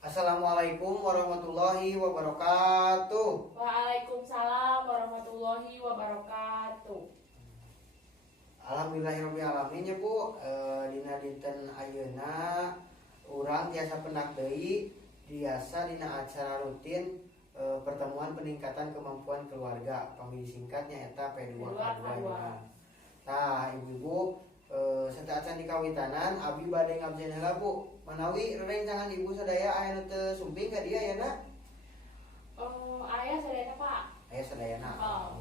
Assalamualaikum warahmatullahi wabarakatuh. Waalaikumsalam warahmatullahi wabarakatuh. Alhamdulillahirabbil alamin ya Bu. Dina dinten ayeuna urang tiasa pendak deui biasa dina acara rutin pertemuan peningkatan kemampuan keluarga. Pamili singkatnya eta P2K2. Nah, ibu-ibu setelah acan dikawitanan abi bade ngabsen heula Bu. Manawi rerencangan ibu sadaya aya nu teu sumping ka dieu ya na? Ayah sadayana Pak. Aya sadayana. Oh.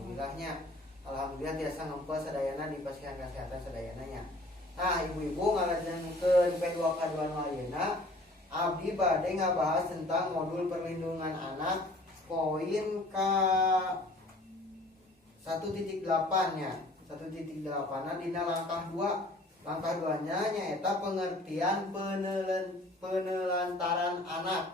Alhamdulillah tiasa ngempes sadayana di pasihan kesehatan sadayana nya. Nah, ibu-ibu ngalajenkeun P2K2 ayeuna abdi bade ngabahas tentang modul perlindungan anak poin ka 1.8 nya. 1.8 dina langkah 2. Langkah 2-nya nyaeta pengertian penelantaran anak.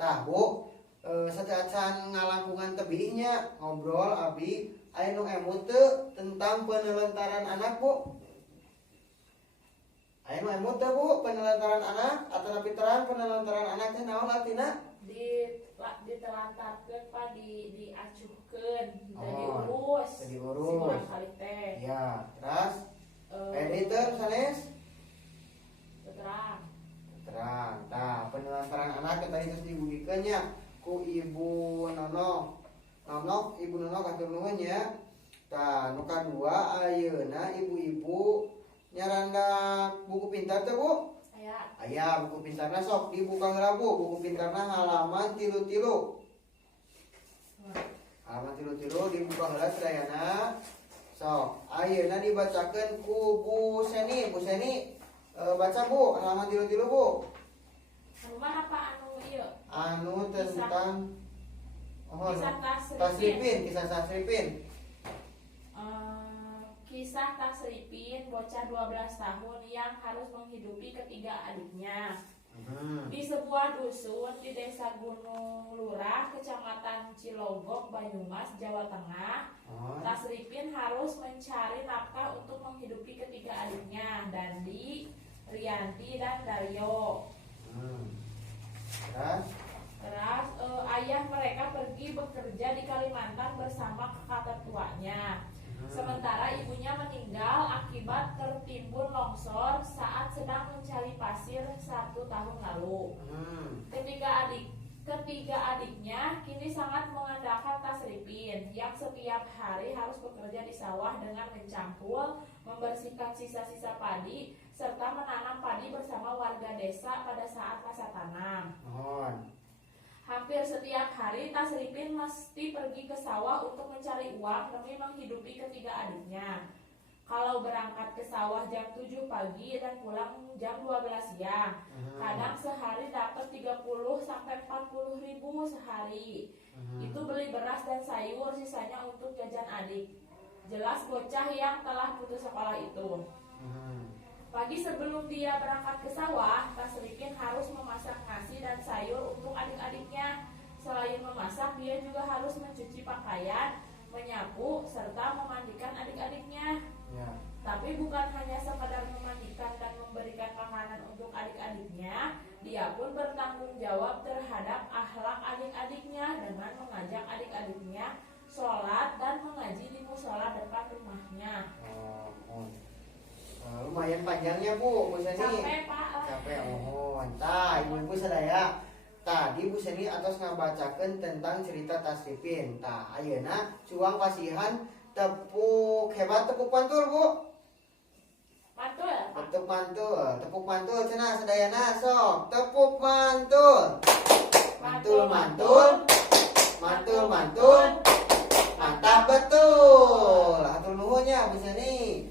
Tah Bu, sateacan ngalangkungan tebihnya ngobrol abi aya nu emut teu tentang penelantaran anak Bu. Aya nu emut teu Bu penelantaran anak atau terang penelantaran anak teh naon artina? Ditelantarkeun Pak, diacuhkeun, diurus. Simurang kali teh. Ya, terus editor sanes Terang. Tah penelantaran anak kita itu dibugikeun nya ku Ibu Nono. Ibu Nono katur nuhun ya. Tah nu kadua ayeuna ibu-ibu nyarandak buku pintar teh Bu? Aya buku pintarna sok dibuka heula Bu. Buku pintarna halaman 33. Halaman 33 dibuka heula sadayana. Sok, ayeuna dibacakeun ku Bu Seni. Bu Seni baca Bu halaman 33 Bu. Anu mah apa anu ieu? Anu tentang Kisah Tasripin, kisah Tasripin. Kisah Tasripin bocah 12 tahun yang harus menghidupi ketiga adiknya. Di sebuah dusun di Desa Gunung Lurah, Kecamatan Cilogok, Banyumas, Jawa Tengah, Tasripin harus mencari nafkah untuk menghidupi ketiga adiknya, Dandi, Rianti, dan Daryo. Terus ayah mereka pergi bekerja di Kalimantan bersama kakak tertuanya. Sementara ibunya meninggal akibat tertimbun longsor saat sedang mencari pasir 1 tahun lalu. Ketiga adiknya kini sangat mengandalkan Tasripin yang setiap hari harus bekerja di sawah dengan mencangkul, membersihkan sisa-sisa padi, serta menanam padi bersama warga desa pada saat masa tanam. Hampir setiap hari Tasripin mesti pergi ke sawah untuk mencari uang demi menghidupi ketiga adiknya. Kalau berangkat ke sawah jam 7 pagi dan pulang jam 12 siang. Kadang sehari dapat 30 sampai 40 ribu sehari. Itu beli beras dan sayur, sisanya untuk jajan adik. Jelas bocah yang telah putus sekolah itu. Pagi sebelum dia berangkat ke sawah, Tasripin harus memasak nasi dan sayur untuk adik-adiknya. Selain memasak, dia juga harus mencuci pakaian, menyapu, serta memandikan adik-adiknya. Tapi bukan hanya sekadar memandikan dan memberikan makanan untuk adik-adiknya, dia pun bertanggung jawab terhadap akhlak adik-adiknya dengan mengajak adik-adiknya sholat dan mengaji di musola dekat rumahnya. Lumayan panjangnya Bu Seni. Capek Pak. Capek. Tah ibu-ibu sadaya. Tadi Bu Seni atos ngabacakeun tentang cerita Tasripin. Tah ayeuna cuang pasihan tepuk hebat tepuk pantul Bu. Mantul. Tepuk mantul cenah sadayana sok. Tepuk mantul. Mantul. Mantap betul. Hatur nuhun ya Bu Seni.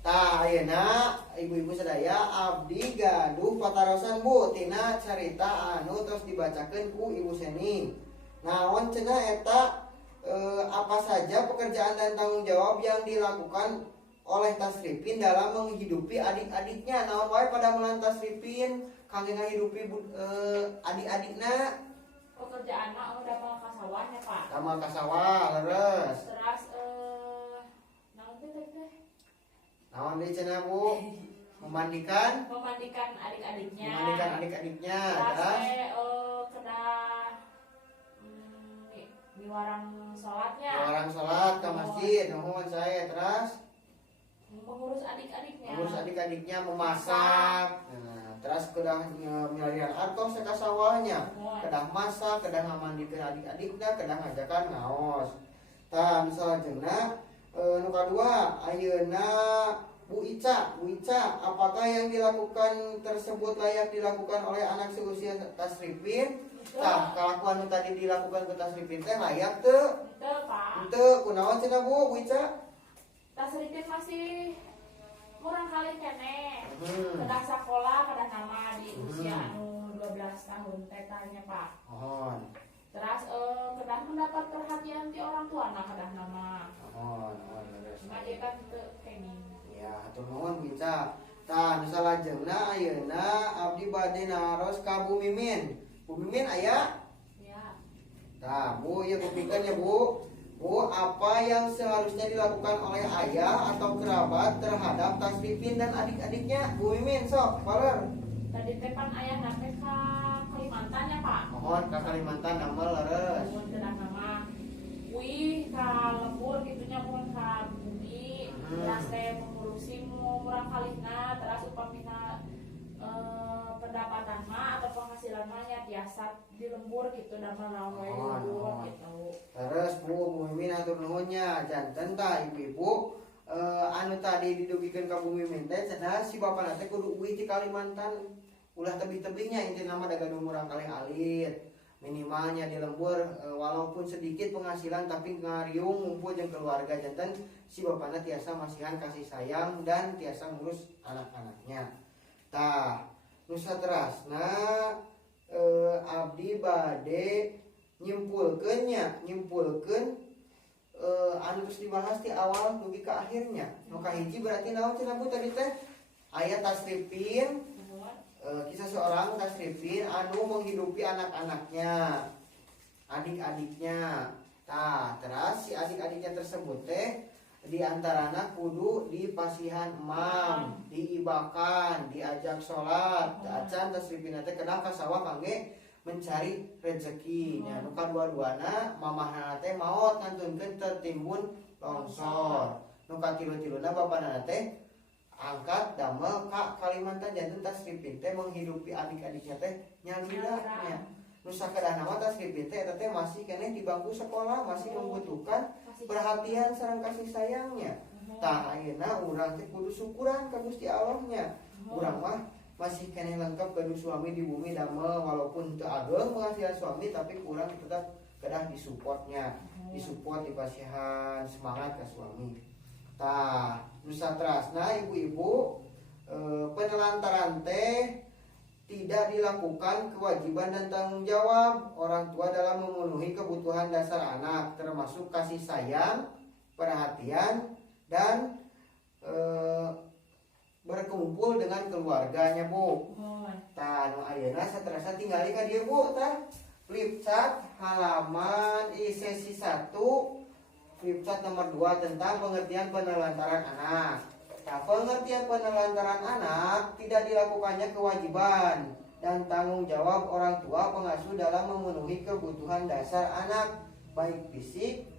Tah ayeuna ibu-ibu sadaya abdi gaduh patarosan Bu tina carita anu terus dibacakeun ku Ibu Seni. Naon cenah eta apa saja pekerjaan dan tanggung jawab yang dilakukan oleh Tasripin dalam menghidupi adik-adiknya. Naon wae pada melan Tasripin kangge ngahidupi adik-adikna. Pekerjaan mah udah mau ka sawahnya Pak. Damal ka sawah leres. Terus naon teh? Naon deui cenah Bu? memandikan adik-adiknya. Terus Kedah di warang sholatnya. orang sholat ke masjid, nuhun saya. Terus Mengurus adik-adiknya. memasak. Nah, terus kedah milarian artos ka sawahnya. Kedah masak, kedah ngamandikeun adik-adikna, kedah ngajakan ngaos. Tah nu salajengna nu kadua ayeuna Bu Ica, apakah yang dilakukan tersebut layak dilakukan oleh anak seusia tasrifin? Tah, kalakuan nu tadi dilakukan ke tasrifin teh layak teu? Teu, Pak. Teu, kunaon cenah Bu Ica? Tasrifin masih kurang kali kene. Hmm. Kedah sekolah, kedah nama di usia anu 12 tahun teh tanya, Pak. Mohon. Terus kedah mendapat perhatian ti orang tua nah kedah nama. Mohon, leres. Cuma dia kan teu kene. Ya, hatur nuhun Bu Ica. Tah, nu salajengna ayeuna abdi bade naros ka Bu Mimin. Bu Mimin aya? Ya. Nah, Bu, ya buktikan ya Bu. Bu, apa yang seharusnya dilakukan oleh ayah atau kerabat terhadap tasrifin dan adik-adiknya? Bu Mimin, sok, baler. Tadi tepan ayah nanti ke Kalimantan ya, Pak. Mohon ke Kalimantan nama leres. Mohon kedah nama. Wih, ka lembur gitunya pun ka bumi. Terus teh mengurusi murang kalihna, terus upamina pendapatan mah atau penghasilan mah nya biasa di lembur gitu da mah we lembur gitu. Terus Bu Mimin atur nuhunnya janten tah ibu-ibu anu tadi didugikeun ka Bu Mimin teh cenah si bapana teh kudu uwi ti Kalimantan ulah tebih-tebihnya inti nama da gaduh murang kalih alit. Minimalnya di lembur walaupun sedikit penghasilan tapi ngariung ngumpul jeung keluarga janten si bapana tiasa masihan kasih sayang dan tiasa ngurus anak-anaknya. Tah, nu saterasna abdi bade nyimpulkeun anu terus dibahas di awal dugi ke akhirnya. Nu kahiji berarti naon cenah Bu tadi teh? Aya tasrifin, kisah seorang tasrifin anu menghidupi anak-anaknya, adik-adiknya. Tah, terus si adik-adiknya tersebut teh di antarana kudu dipasihan emam, diibakan, diajak sholat, acan tasrifina teh kenal ka sawah kangge mencari rezeki. Nya nu kadua-duana mamahna teh maot ngantunkeun tertimbun longsor. Nu katilu-tiluna bapana teh angkat damel ka Kalimantan janten tasrifin teh menghidupi adik-adiknya teh nyalidanya. Nu sakedah nama tasrifin teh eta teh masih keneh di bangku sekolah, masih membutuhkan perhatian sareng kasih sayangnya. Tah ayeuna urang teh kudu syukuran ka Gusti Allahnya. Urang mah masih keneh lengkap gaduh suami di bumi damel walaupun teu ageng penghasilan suami tapi urang tetap kedah disupportnya. Disupport dipasihan semangat ka suami. Tah, nu saterasna ibu-ibu penelantaran teh tidak dilakukan kewajiban dan tanggung jawab orang tua dalam memenuhi kebutuhan dasar anak termasuk kasih sayang, perhatian dan berkumpul dengan keluarganya Bu. Tah nu ayeuna saterasa tinggali ka dieu Bu tah. Flipchart halaman sesi 1 flipchart nomor 2 tentang pengertian penelantaran anak. Nah, pengertian penelantaran anak tidak dilakukannya kewajiban dan tanggung jawab orang tua pengasuh dalam memenuhi kebutuhan dasar anak baik fisik,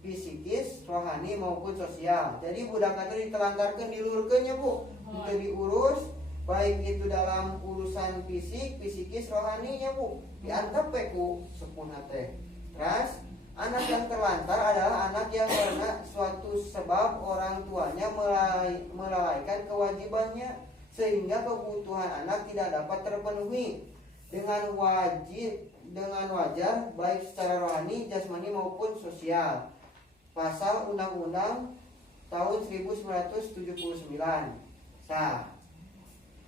psikis, rohani maupun sosial. Jadi budak itu ditelantarkan dilurkeunnya Bu, itu diurus baik itu dalam urusan fisik, psikis, rohaninya Bu, diantep ku sepunna teh. Terus anak yang terlantar adalah anak yang karena suatu sebab orang tuanya melalaikan kewajibannya sehingga kebutuhan anak tidak dapat terpenuhi dengan wajar baik secara rohani, jasmani maupun sosial. Pasal Undang-Undang tahun 1979. Nah,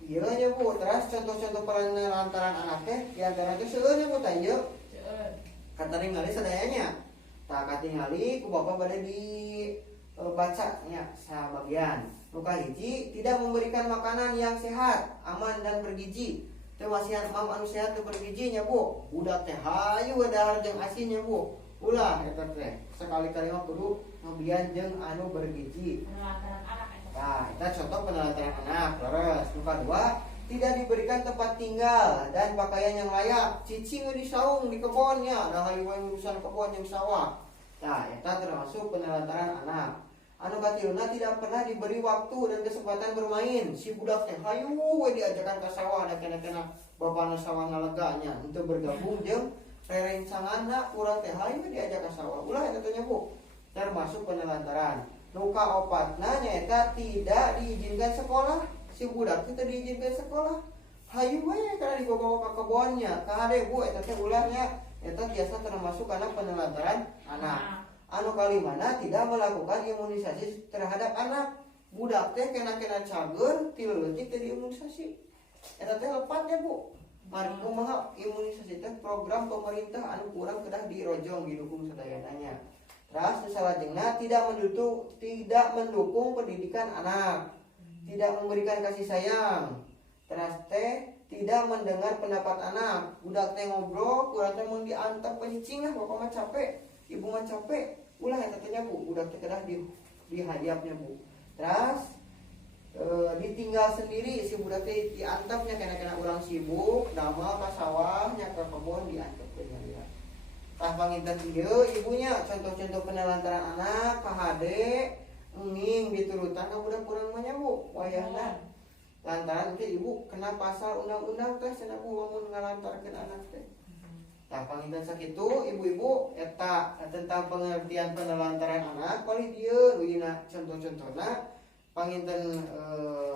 ieu nya Bu, terus contoh-contoh penelantaran anak teh di antara teh seueur nya Bu tah ieu. Kataringali sadayanya. Tah katingali ku bapak bade di baca nya sabagian. Nu kahiji tidak memberikan makanan yang sehat, aman dan bergizi. Teu wasiat mam anu sehat teu bergizi nya Bu. Budak teh hayu dahar jeung asin nya Bu. Ulah eta teh sekali-kali mah kudu ngabian jeung anu bergizi. Penelantaran anak eta. Tah Eta contoh penelantaran anak. Leres. Nu kadua, tidak diberikan tempat tinggal dan pakaian yang layak. Cicing di saung di kebonnya, da hayu wae urusan kebon jeung sawah. Nah, eta termasuk penelantaran anak. Anu katiluna tidak pernah diberi waktu dan kesempatan bermain. Si budak teh hayu we diajakan ka sawah da kena-kena bapana sawah ngaleganya untuk bergabung jeung rerencanganna urang teh hayu we diajak ka sawah. Ulah eta teh Bu. Termasuk penelantaran. Nu kaopatna nyaeta tidak diizinkan sekolah. Si budak itu diizinkan sekolah. Hayu we kana dibawa ka kebonnya. Kade Bu eta teh ulahnya eta biasa termasuk kana penelantaran anak. Anu kalimana tidak melakukan imunisasi terhadap anak. Budak teh kena cager ti leutik teh diimunisasi. Eta teh lepatnya Bu. Mari kumaha imunisasi teh program pemerintah anu kurang kedah dirojong didukung sadayananya. Terus salajengna tidak mendukung pendidikan anak. Tidak memberikan kasih sayang. Terus teh tidak mendengar pendapat anak. Budak teh ngobrol, kurang teh mun diantep pencing lah, bapak mah capek, ibu mah capek. Ulah eta teh Bu, budak teh kedah dihadiapnya Bu. Terus ditinggal sendiri si budak teh diantepnya kena urang sibuk, damel ka sawah nya ka kebon diantepkeun nya. Tah panginten ieu ibunya contoh-contoh penelantaran anak ka hade nging diturutan ka budak urang mah nya Bu. Wayahna lantaran teh ibu kena pasal undang-undang teh cenah Bu lamun ngalantarkeun anak teh. Tah panginten sakitu ibu-ibu eta tentang pengertian penelantaran anak paling dieu wina contoh-contohna panginten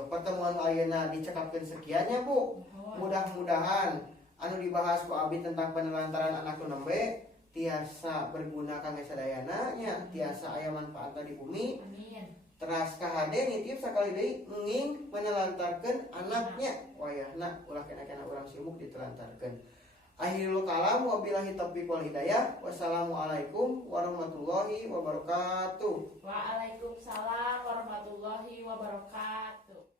pertemuan ayeuna dicekapkeun sekiannya Bu. Mudah-mudahan anu dibahas ku abdi tentang penelantaran anak nu nembe tiasa berguna kangge sadayana nya, tiasa aya manfaatna di bumi. Amin. Teras kahade nitip sakali deui nging menelantarkeun anaknya. Wayahna ulah kena-kena urang sibuk ditelantarkeun. Akhirul kalam wabillahi taufiq wal hidayah. Wassalamualaikum warahmatullahi wabarakatuh. Waalaikumsalam warahmatullahi wabarakatuh.